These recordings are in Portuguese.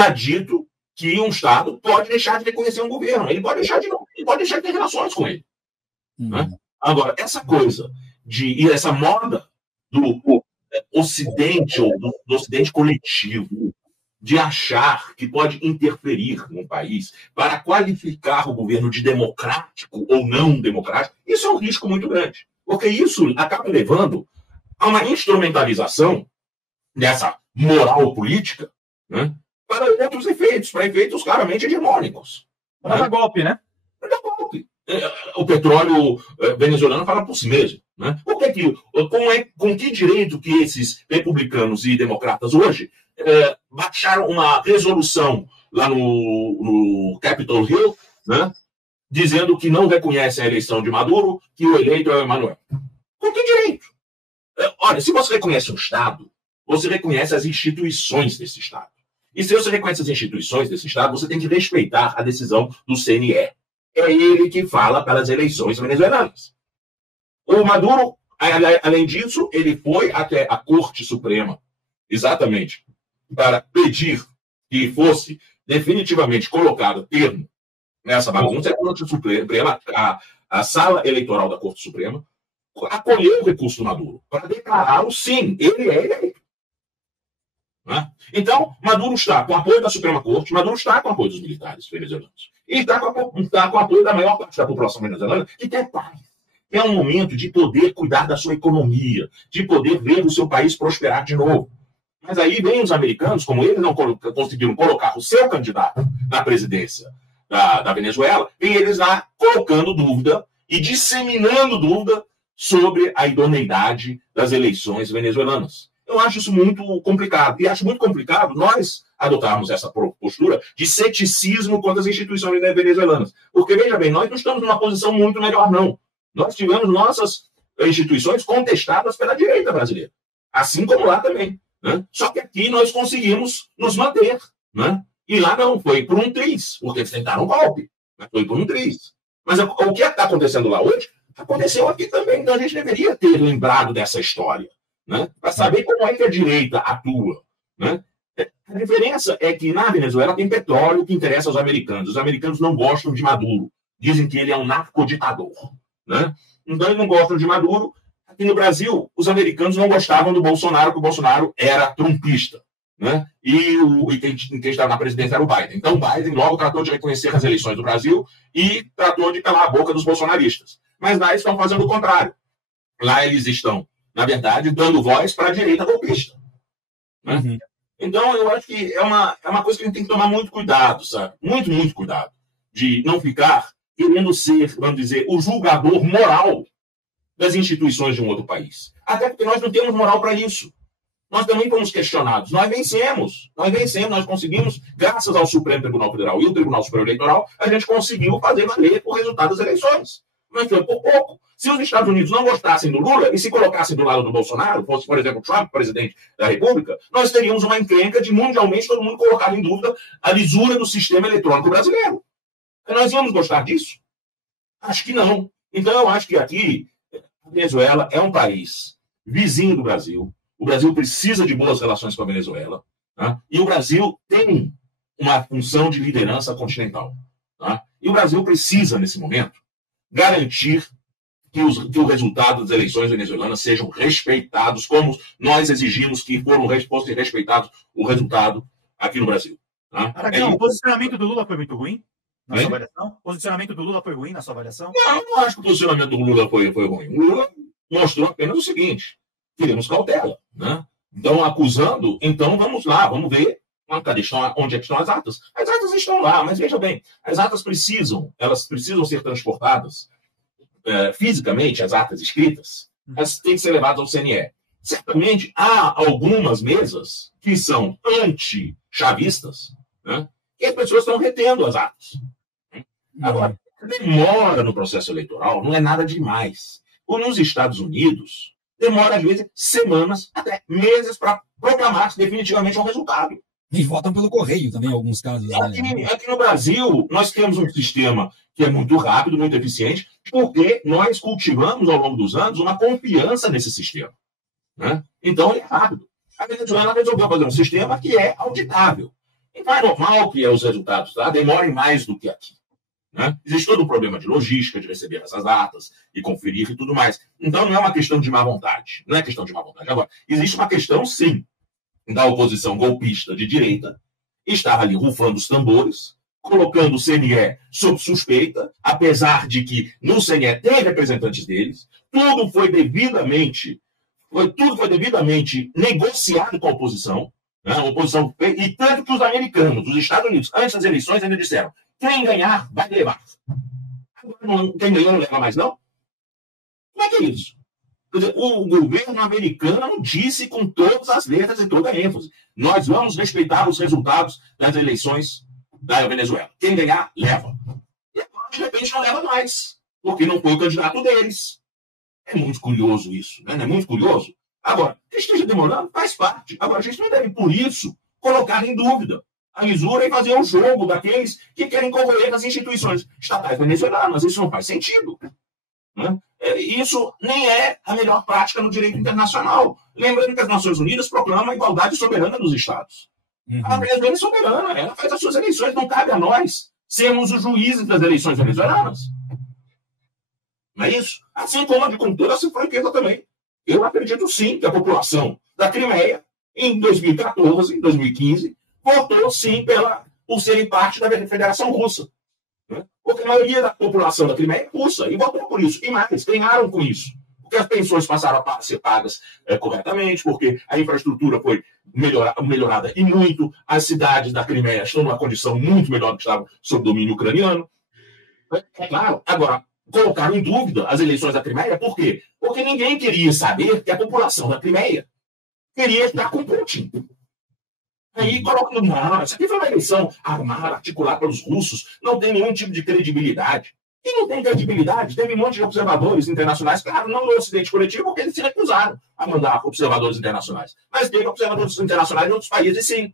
está dito que um Estado pode deixar de reconhecer um governo, ele pode deixar de ter relações com ele. Né? Agora, essa coisa e essa moda do Ocidente, ou do Ocidente coletivo, de achar que pode interferir no país para qualificar o governo de democrático ou não democrático, isso é um risco muito grande. Porque isso acaba levando a uma instrumentalização dessa moral política, né, para outros efeitos, para efeitos claramente hegemônicos. Para dar golpe, né? Para dar golpe. O petróleo venezuelano fala por si mesmo. Né? Com que direito que esses republicanos e democratas hoje baixaram uma resolução lá no Capitol Hill, né, dizendo que não reconhecem a eleição de Maduro, que o eleito é o Emanuel? Com que direito? Olha, se você reconhece um Estado, você reconhece as instituições desse Estado. E se você reconhece as instituições desse Estado, você tem que respeitar a decisão do CNE. É ele que fala pelas eleições venezuelanas. O Maduro, além disso, ele foi até a Corte Suprema, exatamente, para pedir que fosse definitivamente colocado termo nessa bagunça. A Corte Suprema, a sala eleitoral da Corte Suprema, acolheu o recurso do Maduro para declará-lo, sim, ele é eleito. Né? Então, Maduro está com o apoio da Suprema Corte, Maduro está com o apoio dos militares venezuelanos. E está com o apoio da maior parte da população venezuelana, que quer paz. É um momento de poder cuidar da sua economia, de poder ver o seu país prosperar de novo. Mas aí vem os americanos, como eles não conseguiram colocar o seu candidato na presidência da Venezuela, e eles lá colocando dúvida e disseminando dúvida sobre a idoneidade das eleições venezuelanas. Eu acho isso muito complicado. E acho muito complicado nós adotarmos essa postura de ceticismo contra as instituições venezuelanas. Porque, veja bem, nós não estamos numa posição muito melhor, não. Nós tivemos nossas instituições contestadas pela direita brasileira. Assim como lá também. Né? Só que aqui nós conseguimos nos manter. Né? E lá não, foi por um triz, porque eles tentaram um golpe. Mas foi por um triz. Mas o que está acontecendo lá hoje, aconteceu aqui também. Então a gente deveria ter lembrado dessa história. Né? Para saber como é que a direita atua. Né? A diferença é que na Venezuela tem petróleo que interessa aos americanos. Os americanos não gostam de Maduro. Dizem que ele é um narcoditador. Né? Então eles não gostam de Maduro. Aqui no Brasil, os americanos não gostavam do Bolsonaro, porque o Bolsonaro era trumpista. Né? E quem estava na presidência era o Biden. Então o Biden logo tratou de reconhecer as eleições do Brasil e tratou de calar a boca dos bolsonaristas. Mas lá eles estão fazendo o contrário. Lá eles estão, na verdade, dando voz para a direita golpista. Né? Uhum. Então, eu acho que é uma coisa que a gente tem que tomar muito cuidado, sabe? Muito, muito cuidado. De não ficar querendo ser, vamos dizer, o julgador moral das instituições de um outro país. Até porque nós não temos moral para isso. Nós também fomos questionados. Nós vencemos, nós conseguimos, graças ao Supremo Tribunal Federal e ao Tribunal Superior Eleitoral, a gente conseguiu fazer valer o resultado das eleições. Mas foi por pouco. Se os Estados Unidos não gostassem do Lula e se colocassem do lado do Bolsonaro, fosse, por exemplo, Trump, presidente da República, nós teríamos uma encrenca de mundialmente todo mundo colocado em dúvida a lisura do sistema eletrônico brasileiro. E nós íamos gostar disso? Acho que não. Então eu acho que aqui a Venezuela é um país vizinho do Brasil. O Brasil precisa de boas relações com a Venezuela. Tá? E o Brasil tem uma função de liderança continental. Tá? E o Brasil precisa, nesse momento, garantir que o resultado das eleições venezuelanas sejam respeitados, como nós exigimos que fossem respeitados o resultado aqui no Brasil. Tá? Aragão, o posicionamento do Lula foi muito ruim na sua avaliação? O posicionamento do Lula foi ruim na sua avaliação? Não, eu não acho que o posicionamento do Lula foi ruim. O Lula mostrou apenas o seguinte: queremos cautela. Né? Então, acusando, então vamos lá, vamos ver onde é que estão as atas. As atas estão lá, mas veja bem, as atas precisam ser transportadas fisicamente, as atas escritas, elas têm que ser levadas ao CNE. Certamente há algumas mesas que são anti-chavistas, né, e as pessoas estão retendo as atas. Agora, demora no processo eleitoral não é nada demais. Ou nos Estados Unidos, demora às vezes semanas, até meses, para proclamar definitivamente um resultado. E votam pelo correio também, em alguns casos. Aqui no Brasil, nós temos um sistema que é muito rápido, muito eficiente, porque nós cultivamos ao longo dos anos uma confiança nesse sistema. Né? Então, ele é rápido. A Venezuela resolveu fazer um sistema que é auditável. Então é normal que os resultados lá demorem mais do que aqui. Né? Existe todo um problema de logística, de receber essas datas e conferir e tudo mais. Então não é uma questão de má vontade. Não é questão de má vontade. Agora, existe uma questão, sim, da oposição golpista de direita estar ali rufando os tambores, colocando o CNE sob suspeita, apesar de que no CNE tem representantes deles, tudo foi devidamente negociado com a oposição, né? A oposição, e tanto que os americanos, os Estados Unidos, antes das eleições, ainda disseram: quem ganhar vai levar. Quem ganhou não leva mais, não? Como é que é isso? Quer dizer, o governo americano disse com todas as letras e toda a ênfase: nós vamos respeitar os resultados das eleições da Venezuela. Quem ganhar, leva. E agora, de repente, não leva mais, porque não foi o candidato deles. É muito curioso isso, né? Não é muito curioso? Agora, que esteja demorando, faz parte. Agora, a gente não deve, por isso, colocar em dúvida a lisura e fazer um jogo daqueles que querem corroer as instituições estatais venezuelanas. Isso não faz sentido. Né? Isso nem é a melhor prática no direito internacional. Lembrando que as Nações Unidas proclamam a igualdade soberana dos Estados. A Venezuela é soberana, ela faz as suas eleições, não cabe a nós sermos os juízes das eleições venezuelanas. Não é isso? Assim como com toda essa franqueza também. Eu acredito sim que a população da Crimeia, em 2014, em 2015, votou sim por serem parte da Federação Russa. Né? Porque a maioria da população da Crimeia é russa e votou por isso. E mais, ganharam com isso. Porque as pensões passaram a ser pagas corretamente, porque a infraestrutura foi melhorada e muito. As cidades da Crimeia estão numa condição muito melhor do que estavam sob domínio ucraniano. É claro. Agora, colocaram em dúvida as eleições da Crimeia, por quê? Porque ninguém queria saber que a população da Crimeia queria estar com Putin. Aí colocam, não, isso aqui foi uma eleição armada, articulada pelos russos, não tem nenhum tipo de credibilidade. E não tem credibilidade, teve um monte de observadores internacionais, claro, não no Ocidente coletivo, porque eles se recusaram a mandar observadores internacionais. Mas teve observadores internacionais em outros países, sim.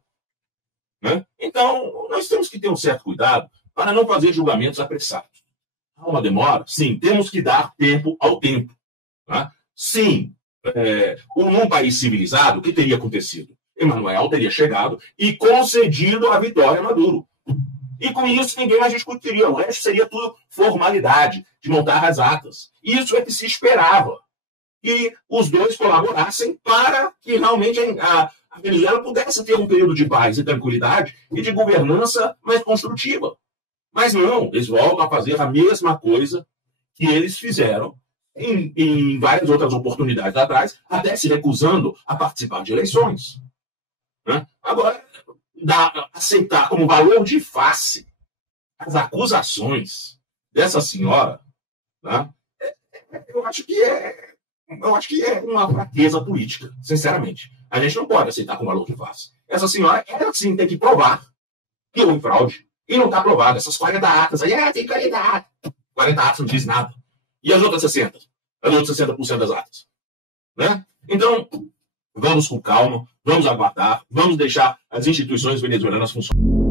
Né? Então, nós temos que ter um certo cuidado para não fazer julgamentos apressados. Há uma demora? Sim, temos que dar tempo ao tempo. Tá? Sim, num país civilizado, o que teria acontecido? Emanuel teria chegado e concedido a vitória a Maduro. E com isso ninguém mais discutiria. O resto seria tudo formalidade, de montar as atas. Isso é que se esperava. Que os dois colaborassem para que realmente a Venezuela pudesse ter um período de paz e tranquilidade e de governança mais construtiva. Mas não, eles voltam a fazer a mesma coisa que eles fizeram em várias outras oportunidades atrás, até se recusando a participar de eleições. Né? Agora, aceitar como valor de face as acusações dessa senhora, né? eu acho que é uma fraqueza política, sinceramente. A gente não pode aceitar como valor de face. Essa senhora, ela sim tem que provar que houve fraude. E não está provado. Essas 40 atas aí, tem 40 atas. 40 atas não diz nada. E as outras 60? As outras 60% das atas. Né? Então, vamos com calma, vamos aguardar, vamos deixar as instituições venezuelanas funcionar.